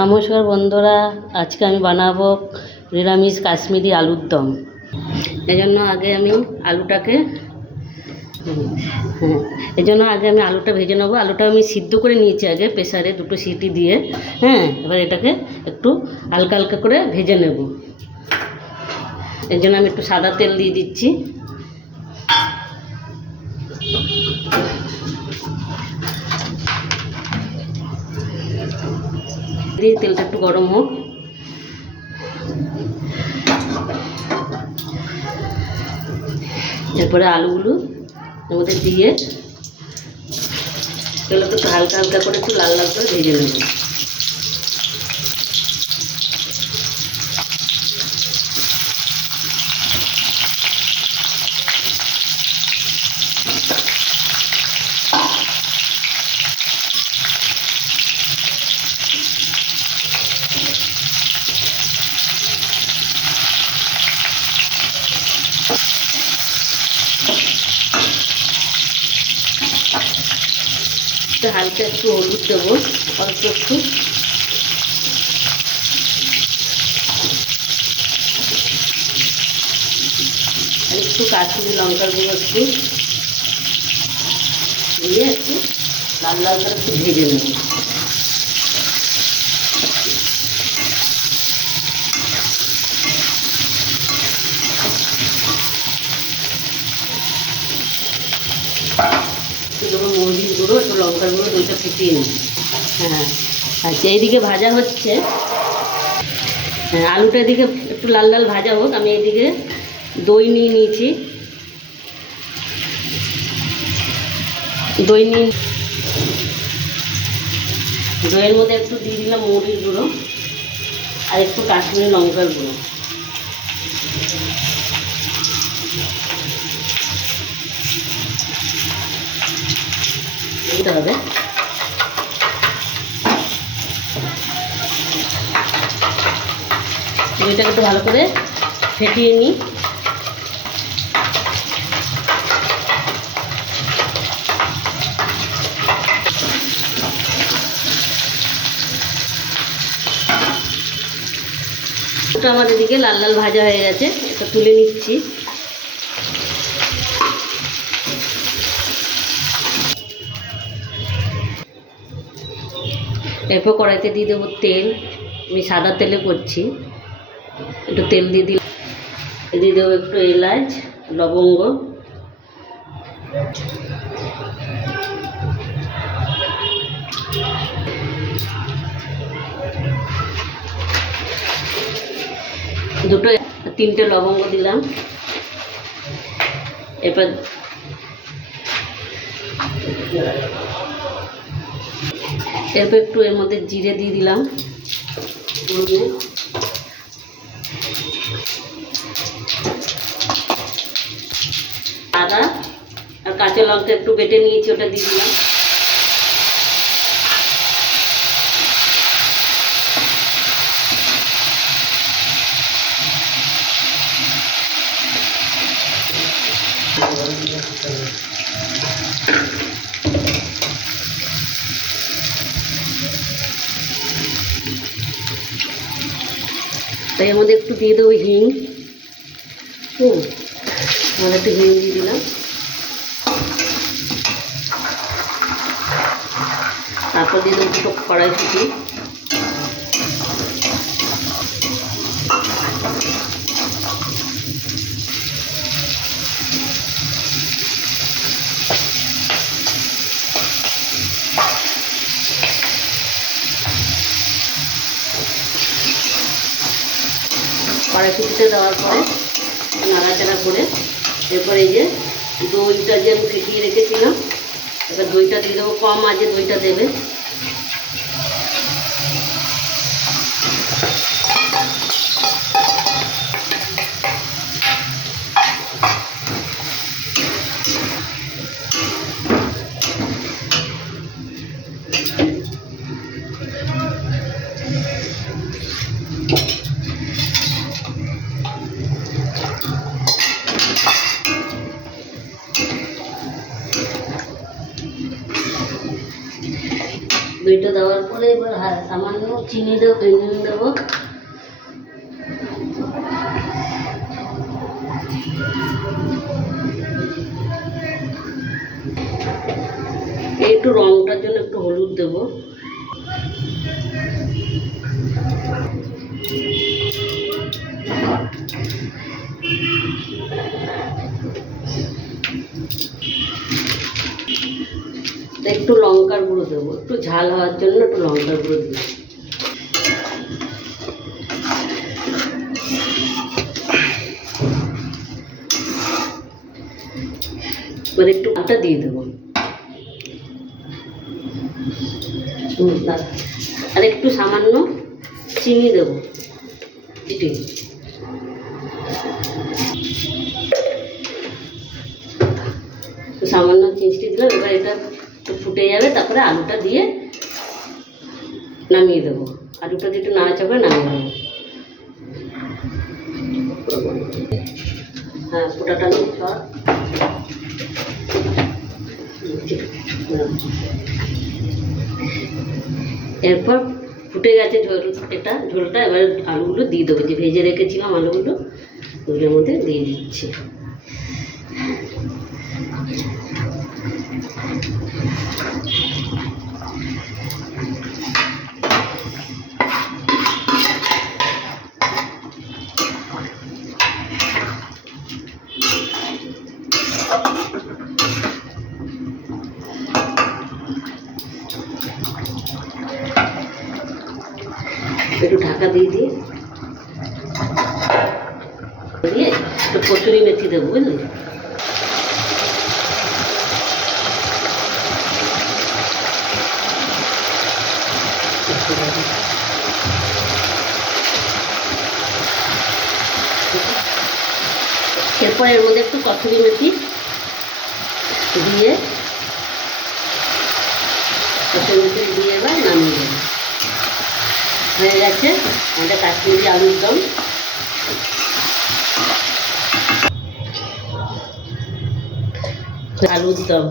নমস্কার বন্ধুরা, আজকে আমি বানাবো নিরামিষ কাশ্মীরি আলুর দম। এই জন্য আগে আমি আলুটাকে আলুটা ভেজে নেবো। আলুটা আমি সিদ্ধ করে নিয়েছি আগে প্রেসারে 2টো সিটি দিয়ে। এবার এটাকে একটু হালকা হালকা করে ভেজে নেব। এর জন্য আমি একটু সাদা তেল দিয়ে দিচ্ছি। তেলটা একটু গরম হোক। এরপরে আলুগুলো এর মধ্যে দিয়ে তেলটা একটু হালকা হালকা করে একটু লাল লাল করে ভেজে নেব। হালকা একটু হলুদ দেবো, অল্প একটু, আর একটু কাশ্মীরি লঙ্কার গুঁড়ো একটু দিয়ে একটু লাল লাল করে একটু ভেজে নেব। একটু মরিচ গুঁড়ো, একটু লঙ্কার গুঁড়ো, দুইটা ফুটিয়ে নিই। আচ্ছা, এইদিকে ভাজা হচ্ছে। আলুটা এদিকে একটু লাল লাল ভাজা হোক। আমি এইদিকে দই নিয়ে নিয়েছি। দইয়ের মধ্যে একটু দিয়ে দিলাম মরিচ গুঁড়ো আর একটু কাশ্মীরি লঙ্কার গুঁড়ো। দিতে হবে। দইটাকে একটু ভালো করে ফেটিয়ে নিই। ওটা আমার এদিকে লাল লাল ভাজা হয়ে গেছে, এটা তুলে নিচ্ছি। এরপর কড়াইতে দিয়ে দেবো তেল। আমি সাদা তেলে করছি। একটু তেল দিয়ে দেবো একটু এলাচ, লবঙ্গ, তিনটে লবঙ্গ দিলাম। এরপর একটু এর মধ্যে জিরে দিয়ে দিলাম। আদা আর কাঁচা লঙ্কা একটু বেটে নিয়েছি, ওটা দিয়ে দিলাম। তাই এর মধ্যে একটু দিয়ে দেবো হিং। একটু হিং দিয়ে দিলাম। তারপর দিয়ে দেবো দুটো কড়াইশুঁটি, কড়াইশুঁটিতে দেওয়ার পরে নাড়াচাড়া করে এরপরে এই যে দইটা যে আমি ফেটিয়ে রেখেছিলাম, এবার দইটা দিয়ে দেবো। কম আঁচে দইটা দেবে। মধ্যে এবার সামান্য চিনি দেবো, নুন দেবো। একটু রংটার জন্য একটু হলুদ দেবো। একটু লঙ্কার গুঁড়ো দেবো, একটু ঝাল হওয়ার জন্য একটু লঙ্কার গুঁড়ো দেবো। এবার একটু আটা দিয়ে দেবো, আর একটু সামান্য চিনি দেবো, এটাই। সামান্য চিনি দিলাম। এবার এটা একটু ফুটে যাবে, তারপরে আলুটা দিয়ে নামিয়ে দেবো। আলুটা দিয়ে একটু নাড়াচাড়া করে নামিয়ে দেবো। হ্যাঁ, ফোটাটা আলু সব এরপর ফুটে গেছে ঝোলটা। এবার আলুগুলো দিয়ে দেবো, যে ভেজে রেখেছিলাম আলুগুলো ওগুলোর মধ্যে দিয়ে দিচ্ছি। একটু ঢাকা দিয়ে একটু কচুরি মেথি দেবো, বুঝলি? এরপর এর মধ্যে একটু কচুরি মেথি দিয়ে এবার নামিয়ে দেবো। হয়ে গেছে আমাদের কাশ্মীরি আলুর দম। আলুর দম